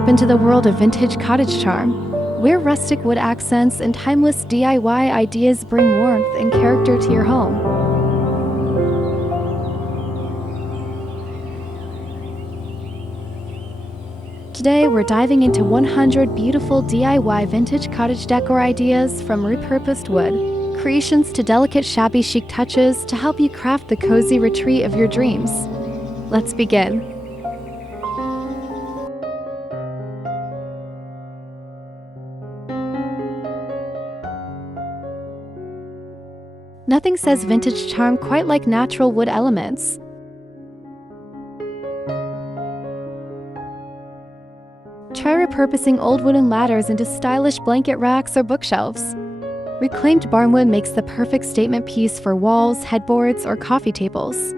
step into the world of vintage cottage charm, where rustic wood accents and timeless DIY ideas bring warmth and character to your home. Today, we're diving into 100 beautiful DIY vintage cottage decor ideas, from repurposed wood creations to delicate shabby chic touches, to help you craft the cozy retreat of your dreams. Let's begin. Nothing says vintage charm quite like natural wood elements. Try repurposing old wooden ladders into stylish blanket racks or bookshelves. Reclaimed barnwood makes the perfect statement piece for walls, headboards, or coffee tables.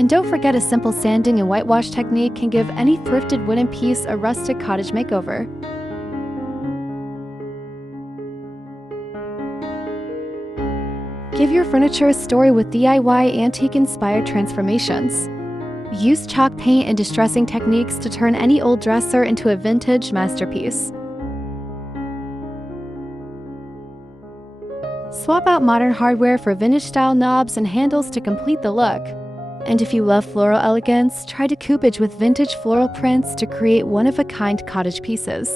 And don't forget, a simple sanding and whitewash technique can give any thrifted wooden piece a rustic cottage makeover. Give your furniture a story with DIY antique-inspired transformations. Use chalk paint and distressing techniques to turn any old dresser into a vintage masterpiece. Swap out modern hardware for vintage-style knobs and handles to complete the look. And if you love floral elegance, try decoupage with vintage floral prints to create one-of-a-kind cottage pieces.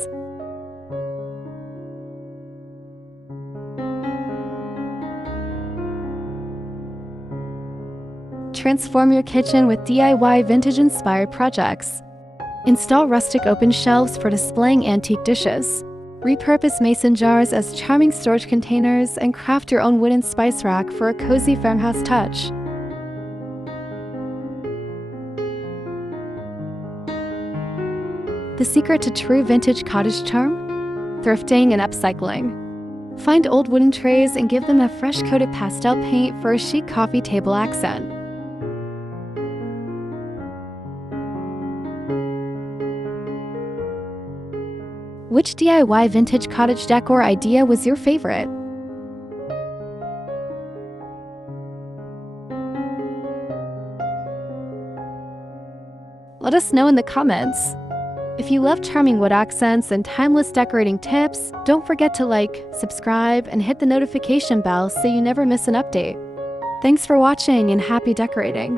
Transform your kitchen with DIY vintage-inspired projects. Install rustic open shelves for displaying antique dishes. Repurpose mason jars as charming storage containers, and craft your own wooden spice rack for a cozy farmhouse touch. The secret to true vintage cottage charm? Thrifting and upcycling. Find old wooden trays and give them a fresh-coated pastel paint for a chic coffee table accent. Which DIY vintage cottage decor idea was your favorite? Let us know in the comments. If you love charming wood accents and timeless decorating tips, don't forget to like, subscribe, and hit the notification bell so you never miss an update. Thanks for watching and happy decorating!